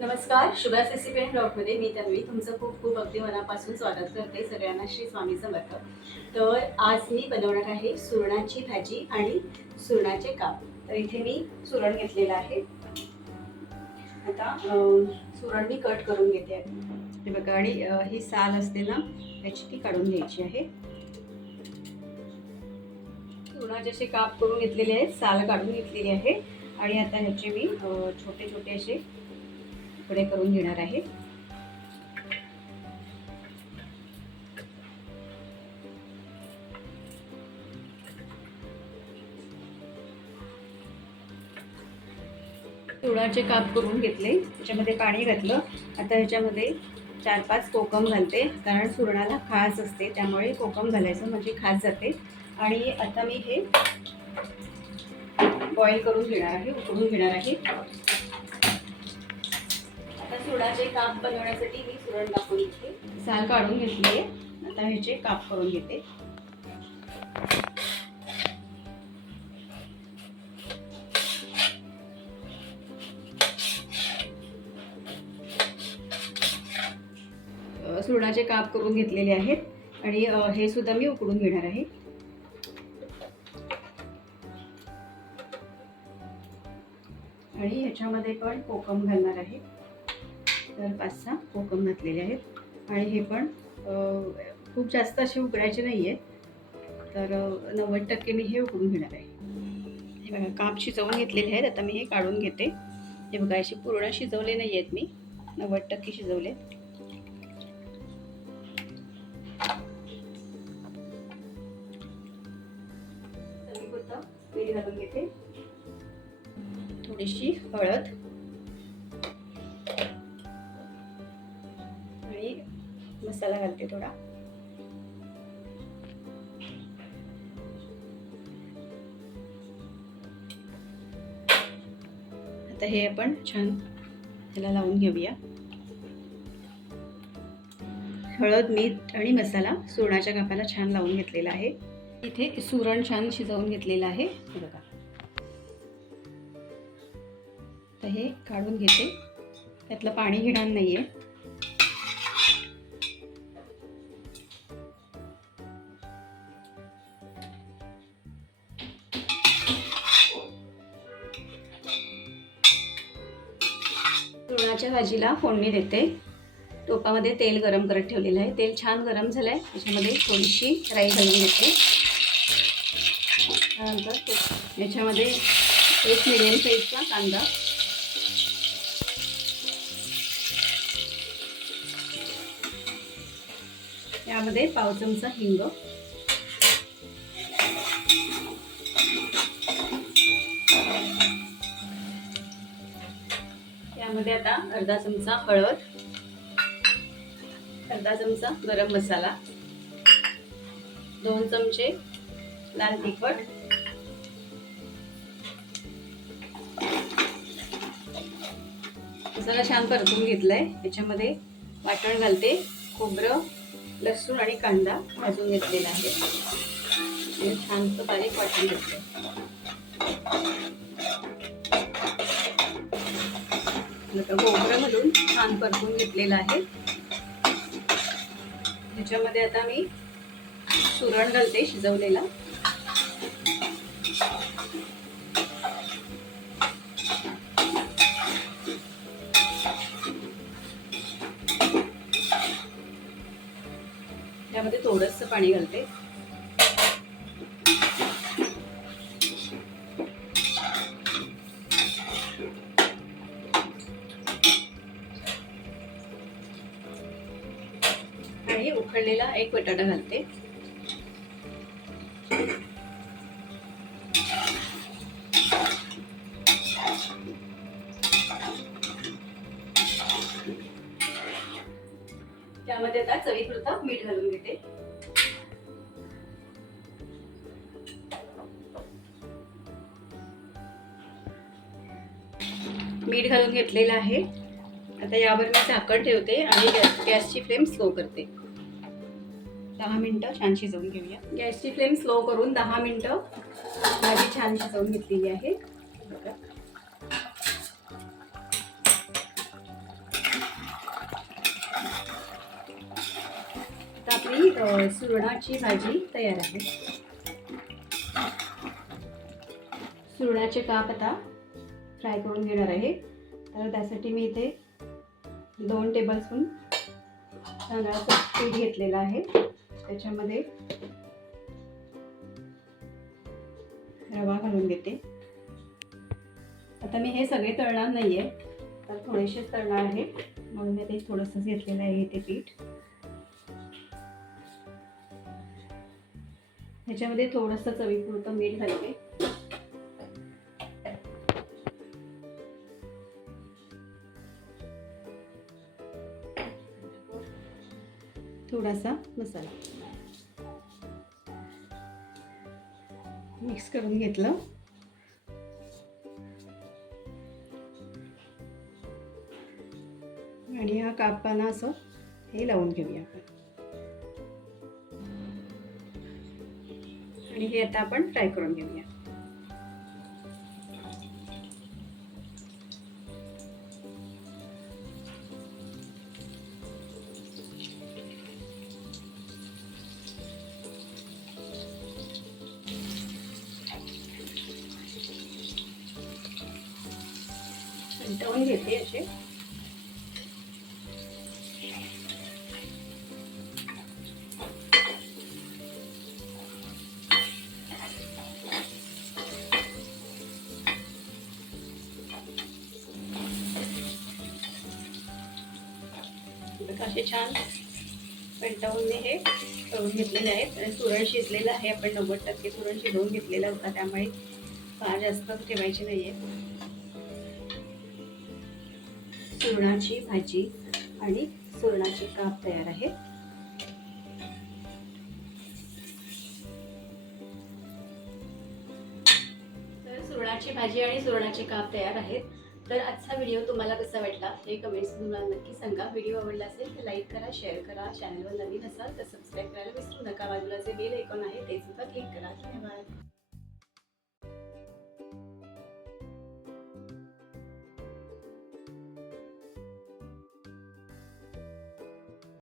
नमस्कार शुभास रेसिपी ब्लॉगमध्ये मी तन्वी. तुमचं खूप खूप अगदी मनापासून स्वागत करते सगळ्यांना श्री स्वामी समर्थ. तर आज मी बनवणार आहे सुरणाची भाजी आणि सुरणाचे काप. तर इथे मी सुरण घेतलेलं आहे. आता सुरण मी कट करून घेते आहे हे बघा आणि ही साल असते ना त्याची ती काढून घ्यायची आहे. सुरणाचे असे काप करून घेतलेले आहेत साल काढून घेतलेली आहे. आणि आता ह्याचे मी छोटे छोटे असे तुकडे करून घेणार आहे. तुळाचे काप करून घेतले. त्याच्यामध्ये पाणी घातलं. आता ह्याच्यामध्ये चार पाच कोकम घालते. कारण सुरणाला खास असते. त्यामुळे कोकम घालायचं म्हणजे खास जाते. आणि आता मी हे बॉईल करून घेणार आहे उकडून घेणार आहे. आता सुडाचे काप बनवण्यासाठी मी सुरण कापून घेते साल काढून घेतली आहे. आता ह्याचे काप करून घेते. सुरणाचे काप करून घेतलेले आहेत आणि हे सुद्धा मी उकडून घेणार आहे. आणि ह्याच्यामध्ये पण कोकम घालणार आहे. तर पाच सहा कोकम घातलेले आहेत. आणि हे पण खूप जास्त असे उकडायचे नाही आहेत तर नव्वद टक्के मी हे उकडून घेणार आहे. हे बघा काप शिजवून घेतलेले आहेत. आता मी हे काढून घेते. हे बघा असे पूर्ण शिजवले नाही आहेत मी. नव्वद टक्के शिजवले. घालून घेते. थोडीशी हळद. मसाला घालते थोडा. आता हे आपण छान त्याला लावून घेऊया. हळद मीठ आणि मसाला सुरणाच्या कापाला छान लावून घेतलेला आहे. इथे सुरण छान शिजवून घेतलेलं आहे. बघा. तर हे काढून घेते. त्यातलं पाणी घेणार नाहीये. सुरणाच्या भाजीला फोडणी देते. टोपामध्ये तेल गरम करत ठेवलेलं आहे. तेल छान गरम झालं आहे त्याच्यामध्ये थोडीशी राई घालून देते. त्यानंतर याच्यामध्ये एक मिडियम साईजचा कांदा. यामध्ये पाव चमचा हिंग. त्यामध्ये आता अर्धा चमचा हळद अर्धा चमचा गरम मसाला दोन चमचे लाल तिखट मसाला छान परतून घेतलाय. याच्यामध्ये वाटण घालते खोबरं लसूण आणि कांदा भाजून घेतलेला आहे. छानसं छान बारीक घेतलं घेतलंय तर गोबरं घालून छान परतून घेतलेलं आहे. ह्याच्यामध्ये आता मी सुरण घालते शिजवलेला. त्यामध्ये थोडंसं पाणी घालते. आणि उकळलेला एक बटाटा घालते. त्यामध्ये आता चवीपुरता मीठ घालून घेते. मीठ घालून घेतलेलं आहे. आता यावर मी झाकण ठेवते आणि गॅस गॅसची फ्लेम स्लो करते. दहा मिनटं छान शिजवून घेऊया. गॅसची फ्लेम स्लो करून दहा मिनटं भाजी छान शिजवून घेतलेली आहे. आपली सुरणाची भाजी तयार आहे. सुरणाचे काप आता फ्राय करून घेणार आहे. तर त्यासाठी मी इथे दोन टेबलस्पून तांदळाचं पीठ घेतलेलं आहे. त्याच्यामध्ये रवा घालून घेते. आता मी हे सगळे तळणार नाही आहे तर थोडेसेच तळणार आहे. म्हणून मी ते थोडंसं घेतलेलं आहे ते पीठ. ह्याच्यामध्ये थोडंसं चवीपुरतं मीठ घालते. थोडासा मसाला मिक्स करून घेतलं. आणि हा कापाना असं हे लावून घेऊया आपण. आणि हे आता आपण फ्राय करून घेऊया. तळून घेते असे असे छान पेंटावून मी हे करून घेतलेले आहेत. आणि सुरण शिजलेलं आहे. आपण नव्वद टक्के सुरण शिजवून घेतलेलं होता. त्यामुळे फार जास्त ठेवायची नाही आहे सुरणाची भाजी आणि सुरणाचे काप तयार आहे. तर सुरणाची भाजी आणि सुरणाचे काप तयार आहेत. तर आजचा व्हिडिओ तुम्हाला कसा वाटला हे कमेंट्स मला नक्की सांगा. व्हिडिओ आवडला असेल तर लाईक करा शेअर करा. चॅनलवर नवीन असाल तर सबस्क्राईब करायला विसरू नका. बाजूला जे बेल ऐकून आहे ते सुद्धा क्लिक करा. धन्यवाद.